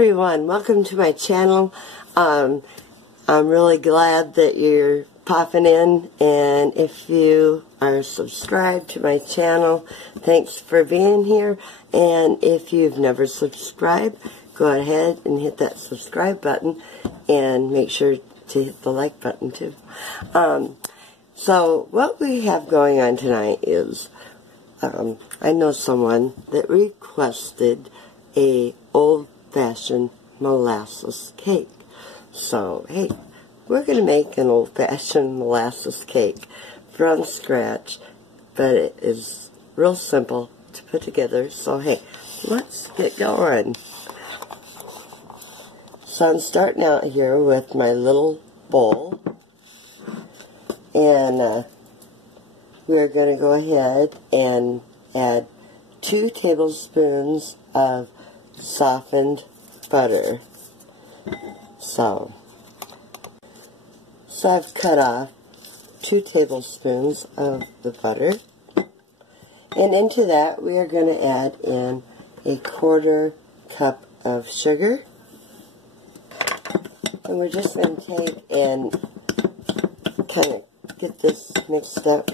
everyone, welcome to my channel. I'm really glad that you're popping in, and if you are subscribed to my channel, thanks for being here. And if you've never subscribed, go ahead and hit that subscribe button and make sure to hit the like button too. So what we have going on tonight is I know someone that requested a old-fashioned molasses cake. So, hey, we're going to make an old-fashioned molasses cake from scratch, but it is real simple to put together. So, hey, let's get going. So I'm starting out here with my little bowl, and we're going to go ahead and add 2 tablespoons of softened butter. So I've cut off 2 tablespoons of the butter, and into that we are going to add in a 1/4 cup of sugar, and we're just going to take and kind of get this mixed up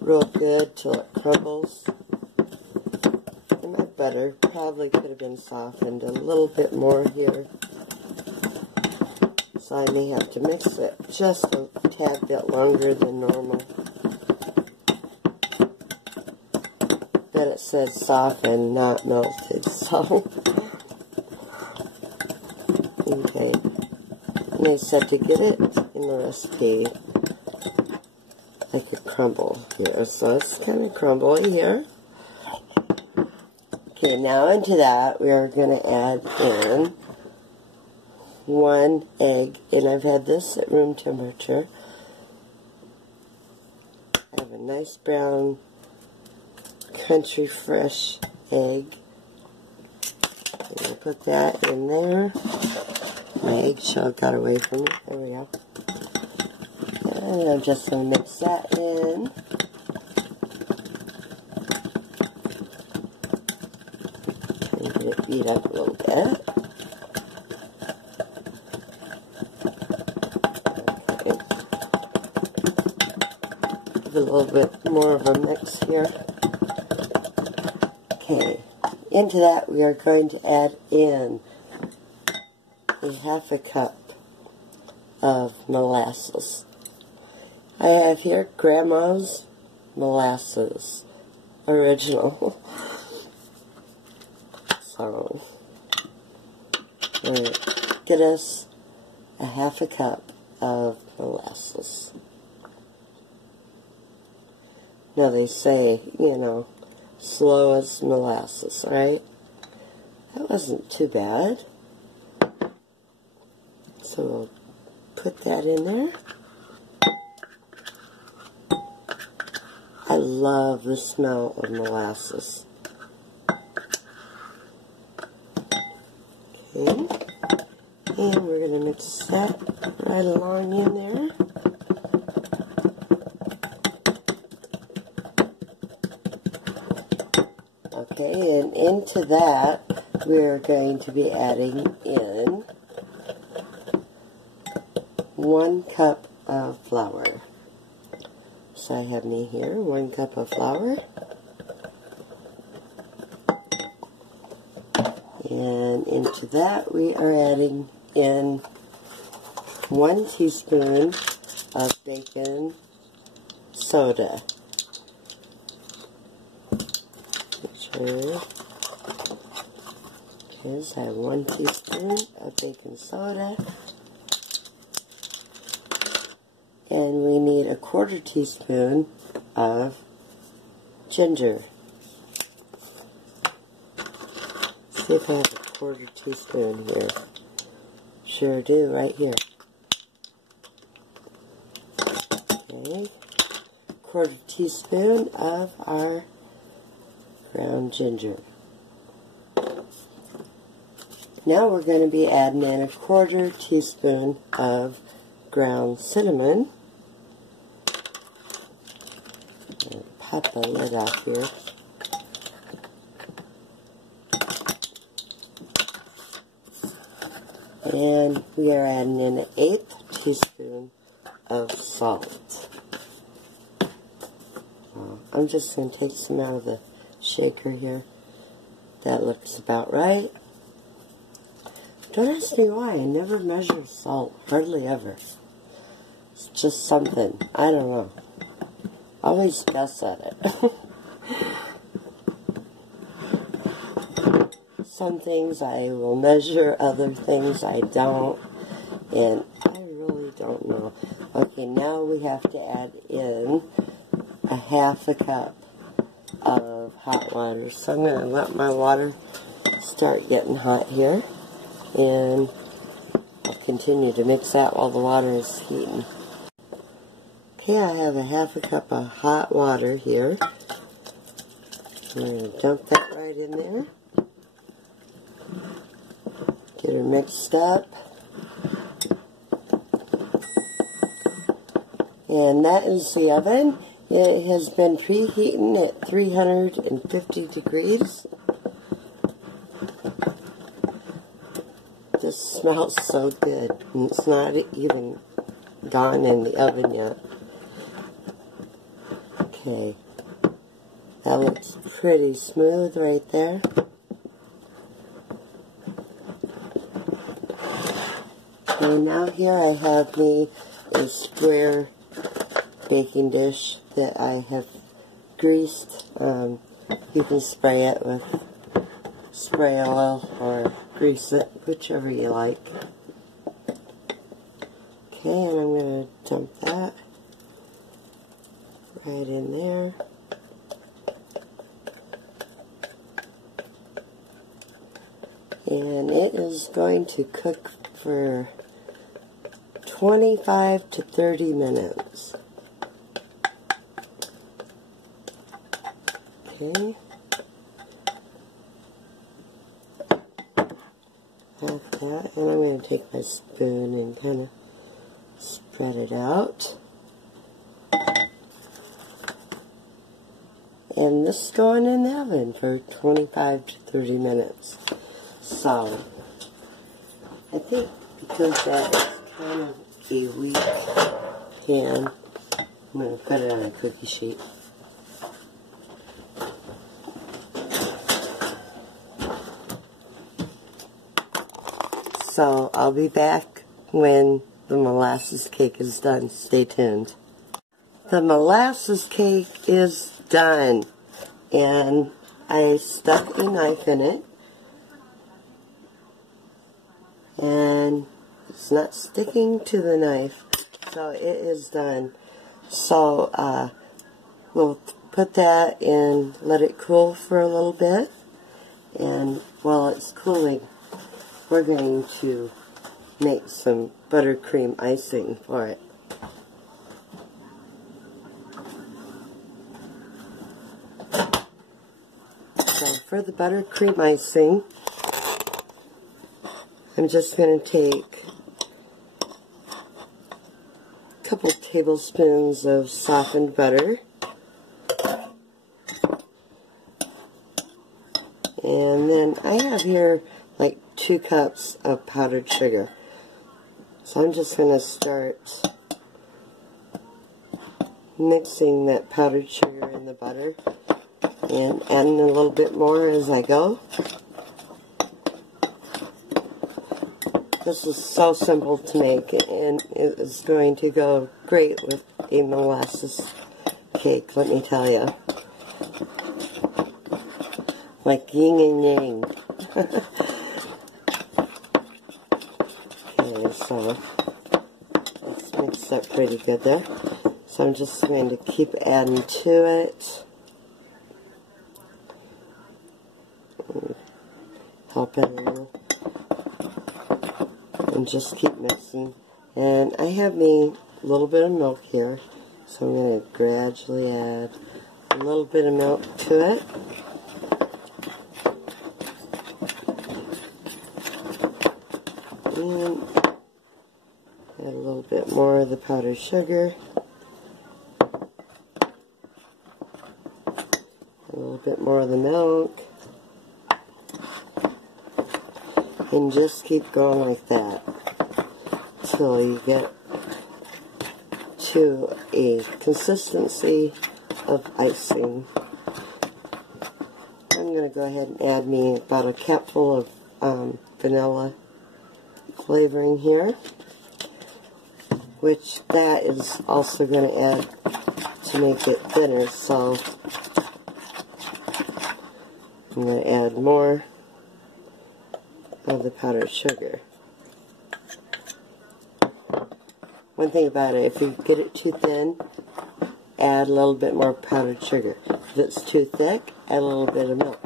real good till it crumbles. And my butter probably could have been softened a little bit more here, so I may have to mix it just a tad bit longer than normal. But it said softened, not melted, so okay. And they said to get it in the recipe, I could crumble here, so it's kind of crumbly here. Okay, now into that we are going to add in 1 egg, and I've had this at room temperature. I have a nice brown country fresh egg. I'm going to put that in there. My eggshell got away from me. There we go. And I'm just going to mix that in. And get it beat up a little bit. Okay. Give it a little bit more of a mix here. Okay. Into that we are going to add in a 1/2 cup of molasses. I have here Grandma's Molasses Original. So, get us a 1/2 cup of molasses. Now they say, you know, slow as molasses, right? That wasn't too bad. So we'll put that in there. I love the smell of molasses. Okay, and we're going to mix that right along in there. Okay, and into that we're going to be adding in 1 cup of flour. So I have me here 1 cup of flour, and into that we are adding in 1 teaspoon of baking soda. Okay, so I have 1 teaspoon of baking soda. And we need a 1/4 teaspoon of ginger. See if I have a 1/4 teaspoon here. Sure do, right here. Okay, 1/4 teaspoon of our ground ginger. Now we're going to be adding in a 1/4 teaspoon of ground cinnamon. Pop the lid off here. And we are adding in an 1/8 teaspoon of salt. I'm just going to take some out of the shaker here. That looks about right. Don't ask me why. I never measure salt. Hardly ever. It's just something. I don't know. I always guess at it. Some things I will measure, other things I don't. And I really don't know. Okay, now we have to add in a 1/2 cup of hot water. So I'm going to let my water start getting hot here. And I'll continue to mix that while the water is heating. Okay, I have a 1/2 cup of hot water here. I'm going to dump that right in there. Get her mixed up. And that is the oven. It has been preheating at 350 degrees. This smells so good. And it's not even gone in the oven yet. Okay. That looks pretty smooth right there. And now here I have me a square baking dish that I have greased. You can spray it with spray oil or grease it, whichever you like. Okay, and I'm going to dump that right in there. And it is going to cook for 25 to 30 minutes. Okay. Like that. And I'm going to take my spoon and kind of spread it out. And this is going in the oven for 25 to 30 minutes. So, I think because that is kind of a weak pan, I'm going to put it on a cookie sheet. So, I'll be back when the molasses cake is done. Stay tuned. The molasses cake is done. And I stuck a knife in it. And it's not sticking to the knife, so it is done. So we'll put that and let it cool for a little bit, and while it's cooling we're going to make some buttercream icing for it. So for the buttercream icing, I'm just going to take a couple tablespoons of softened butter, and then I have here like 2 cups of powdered sugar. So I'm just going to start mixing that powdered sugar in the butter and adding a little bit more as I go. This is so simple to make, and it is going to go great with a molasses cake, let me tell you. Like yin and yang. Okay, so let's mix that pretty good there. So I'm just going to keep adding to it. Help it a little. And just keep mixing. And I have me a little bit of milk here, so I'm going to gradually add a little bit of milk to it. And add a little bit more of the powdered sugar. A little bit more of the milk. And just keep going like that till you get to a consistency of icing. I'm going to go ahead and add me about a cupful of vanilla flavoring here, which that is also going to add to make it thinner, so I'm going to add more of the powdered sugar. One thing about it, if you get it too thin, add a little bit more powdered sugar. If it's too thick, add a little bit of milk.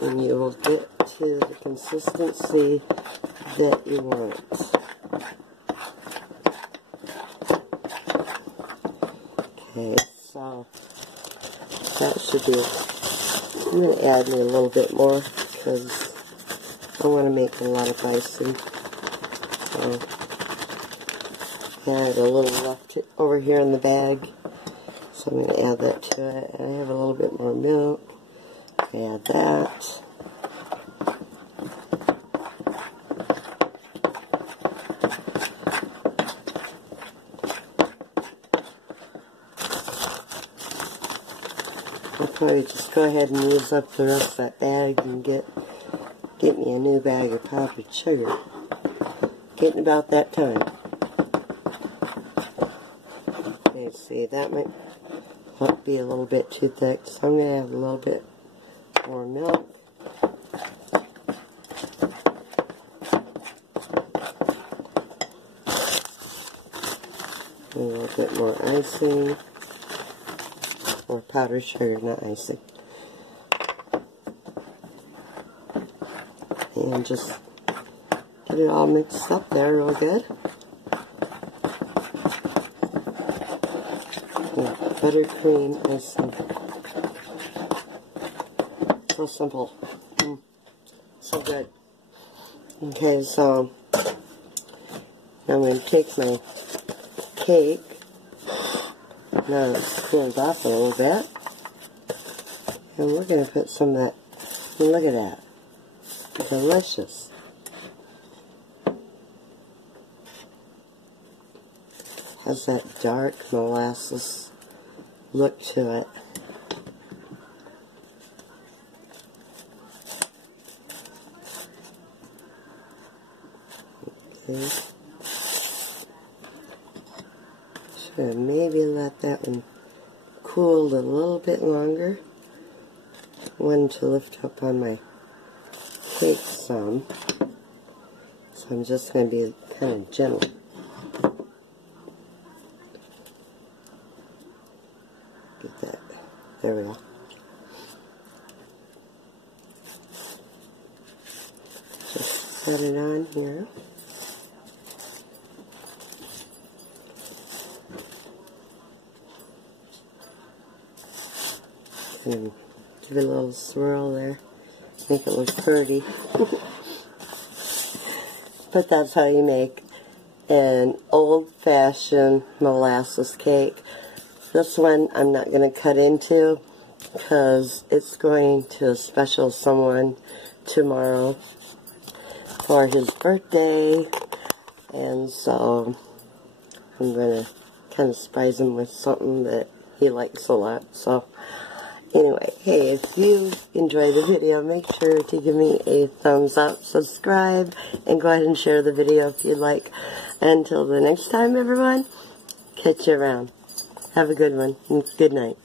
And you will get to the consistency that you want. Okay, so that should be, I'm going to add me a little bit more because I want to make a lot of icing. So, I have a little left over here in the bag, so I'm going to add that to it. And I have a little bit more milk. Add that. I'll probably just go ahead and use up the rest of that bag and get me a new bag of powdered sugar. Getting about that time. Okay, see, that might be a little bit too thick, so I'm going to add a little bit more milk. A little bit more icing. Or powdered sugar, not icing. And just get it all mixed up there real good. Yeah, buttercream icing. So simple. So good. Okay, so now I'm going to take my cake. Now it's cooled off a little bit. And we're going to put some of that, look at that. Delicious. Has that dark molasses look to it. Okay. Should maybe let that one cool a little bit longer. One to lift up on my cake some. So I'm just going to be kind of gentle. Get that. There we go. Just set it on here. And give it a little swirl there. Make it look pretty. But that's how you make an old-fashioned molasses cake. This one I'm not going to cut into because it's going to a special someone tomorrow for his birthday. And so I'm going to kind of surprise him with something that he likes a lot. So anyway, hey, if you enjoyed the video, make sure to give me a thumbs up, subscribe, and go ahead and share the video if you'd like. Until the next time, everyone, catch you around. Have a good one, and good night.